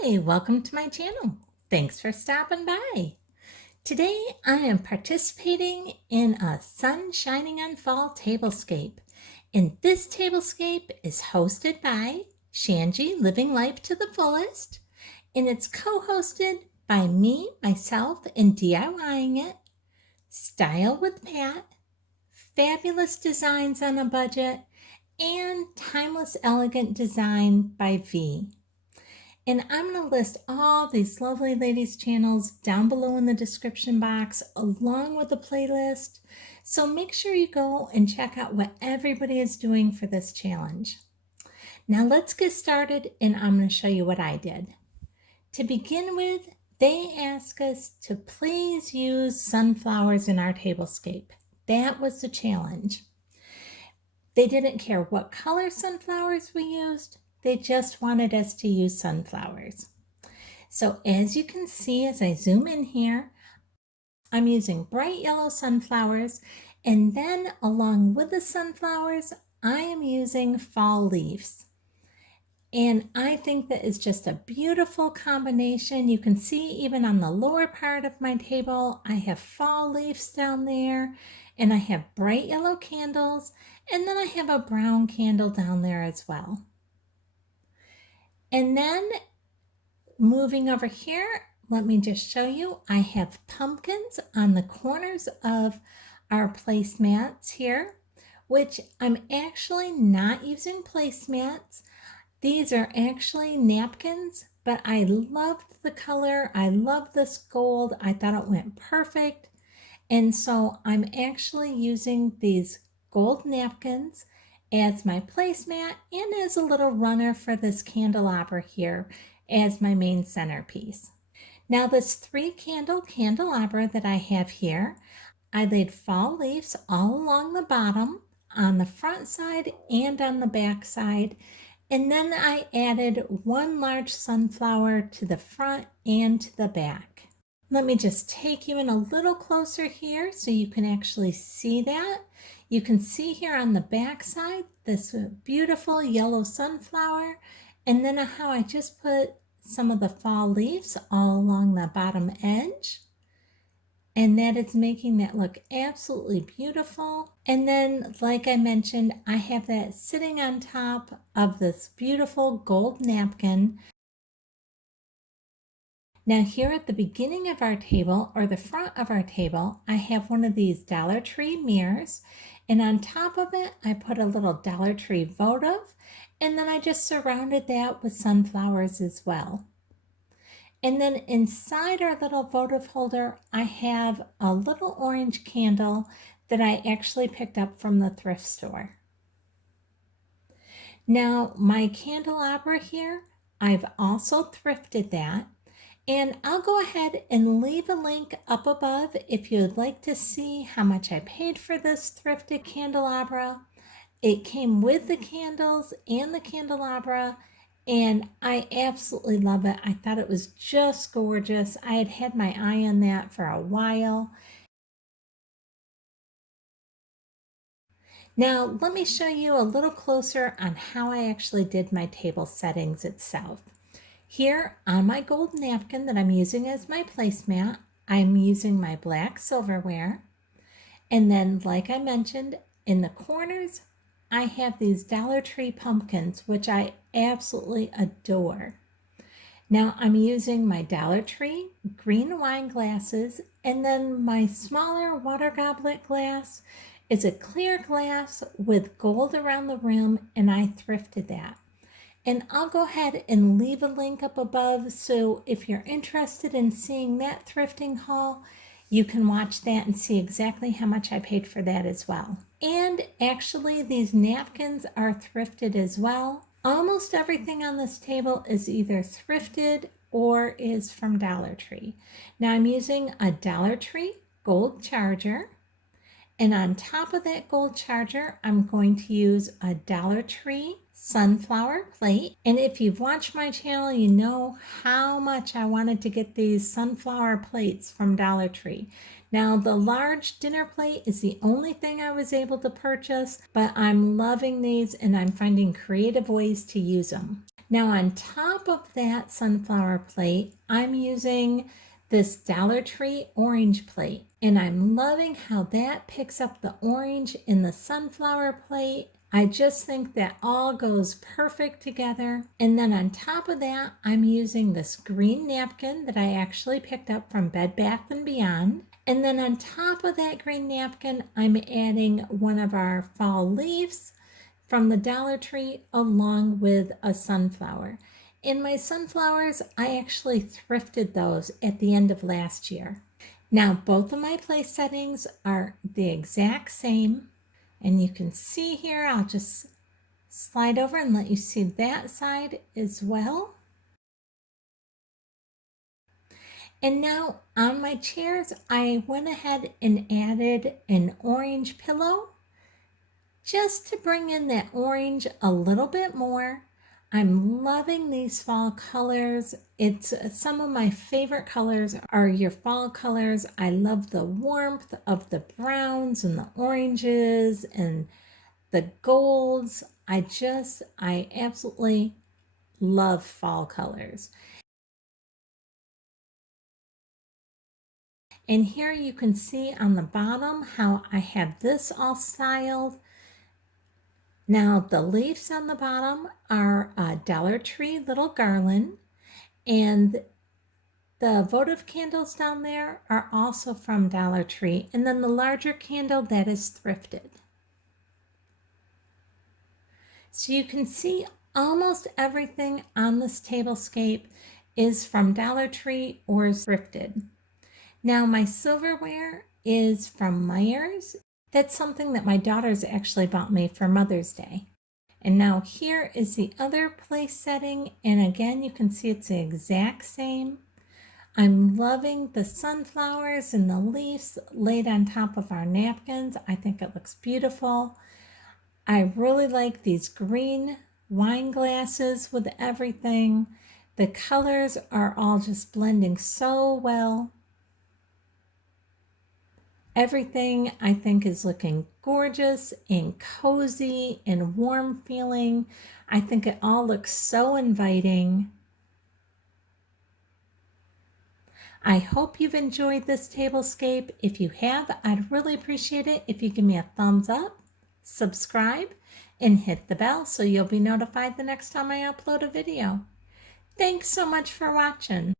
Hi, welcome to my channel. Thanks for stopping by. Today I am participating in a sun shining on fall tablescape. And this tablescape is hosted by Shangie Living Life to the Fullest. And it's co-hosted by me, myself, and DIYing it, Style with Pat, Fabulous Designs on a Budget, and Timeless Elegant Design by V. And I'm going to list all these lovely ladies' channels down below in the description box along with the playlist. So make sure you go and check out what everybody is doing for this challenge. Now let's get started and I'm going to show you what I did. To begin with, they asked us to please use sunflowers in our tablescape. That was the challenge. They didn't care what color sunflowers we used. They just wanted us to use sunflowers. So as you can see, as I zoom in here, I'm using bright yellow sunflowers, and then along with the sunflowers, I am using fall leaves. And I think that is just a beautiful combination. You can see even on the lower part of my table, I have fall leaves down there, and I have bright yellow candles, and then I have a brown candle down there as well. And then moving over here, let me just show you, I have pumpkins on the corners of our placemats here, which I'm actually not using placemats. These are actually napkins, but I loved the color. I love this gold. I thought it went perfect. And so I'm actually using these gold napkins as my placemat and as a little runner for this candelabra here as my main centerpiece. Now this 3-candle candelabra that I have here, I laid fall leaves all along the bottom, on the front side and on the back side, and then I added 1 large sunflower to the front and to the back. Let me just take you in a little closer here so you can actually see that. You can see here on the back side this beautiful yellow sunflower, and then how I just put some of the fall leaves all along the bottom edge. And that is making that look absolutely beautiful. And then, like I mentioned, I have that sitting on top of this beautiful gold napkin. Now here at the beginning of our table, or the front of our table, I have one of these Dollar Tree mirrors, and on top of it I put a little Dollar Tree votive, and then I just surrounded that with sunflowers as well. And then inside our little votive holder, I have a little orange candle that I actually picked up from the thrift store. Now my candelabra here, I've also thrifted that. And I'll go ahead and leave a link up above if you'd like to see how much I paid for this thrifted candelabra. It came with the candles and the candelabra, and I absolutely love it. I thought it was just gorgeous. I had had my eye on that for a while. Now let me show you a little closer on how I actually did my table settings itself. Here on my gold napkin that I'm using as my placemat, I'm using my black silverware. And then, like I mentioned, in the corners, I have these Dollar Tree pumpkins, which I absolutely adore. Now I'm using my Dollar Tree green wine glasses, and then my smaller water goblet glass is a clear glass with gold around the rim, and I thrifted that. And I'll go ahead and leave a link up above, so if you're interested in seeing that thrifting haul, you can watch that and see exactly how much I paid for that as well. And actually these napkins are thrifted as well. Almost everything on this table is either thrifted or is from Dollar Tree. Now I'm using a Dollar Tree gold charger. And on top of that gold charger, I'm going to use a Dollar Tree sunflower plate. And if you've watched my channel, you know how much I wanted to get these sunflower plates from Dollar Tree. Now the large dinner plate is the only thing I was able to purchase, but I'm loving these and I'm finding creative ways to use them. Now on top of that sunflower plate, I'm using this Dollar Tree orange plate, and I'm loving how that picks up the orange in the sunflower plate. I just think that all goes perfect together. And then on top of that, I'm using this green napkin that I actually picked up from Bed Bath & Beyond. And then on top of that green napkin, I'm adding one of our fall leaves from the Dollar Tree along with a sunflower. In my sunflowers, I actually thrifted those at the end of last year. Now both of my place settings are the exact same. And you can see here, I'll just slide over and let you see that side as well. And now on my chairs, I went ahead and added an orange pillow just to bring in that orange a little bit more. I'm loving these fall colors. It's some of my favorite colors are your fall colors. I love the warmth of the browns and the oranges and the golds. I absolutely love fall colors. And here you can see on the bottom how I have this all styled. Now the leaves on the bottom are a Dollar Tree little garland, and the votive candles down there are also from Dollar Tree, and then the larger candle that is thrifted. So you can see almost everything on this tablescape is from Dollar Tree or thrifted. Now my silverware is from Myers. That's something that my daughters actually bought me for Mother's Day. And now here is the other place setting, and again you can see it's the exact same. I'm loving the sunflowers and the leaves laid on top of our napkins. I think it looks beautiful. I really like these green wine glasses with everything. The colors are all just blending so well. Everything I think is looking gorgeous and cozy and warm feeling. I think it all looks so inviting. I hope you've enjoyed this tablescape. If you have, I'd really appreciate it if you give me a thumbs up, subscribe, and hit the bell so you'll be notified the next time I upload a video. Thanks so much for watching.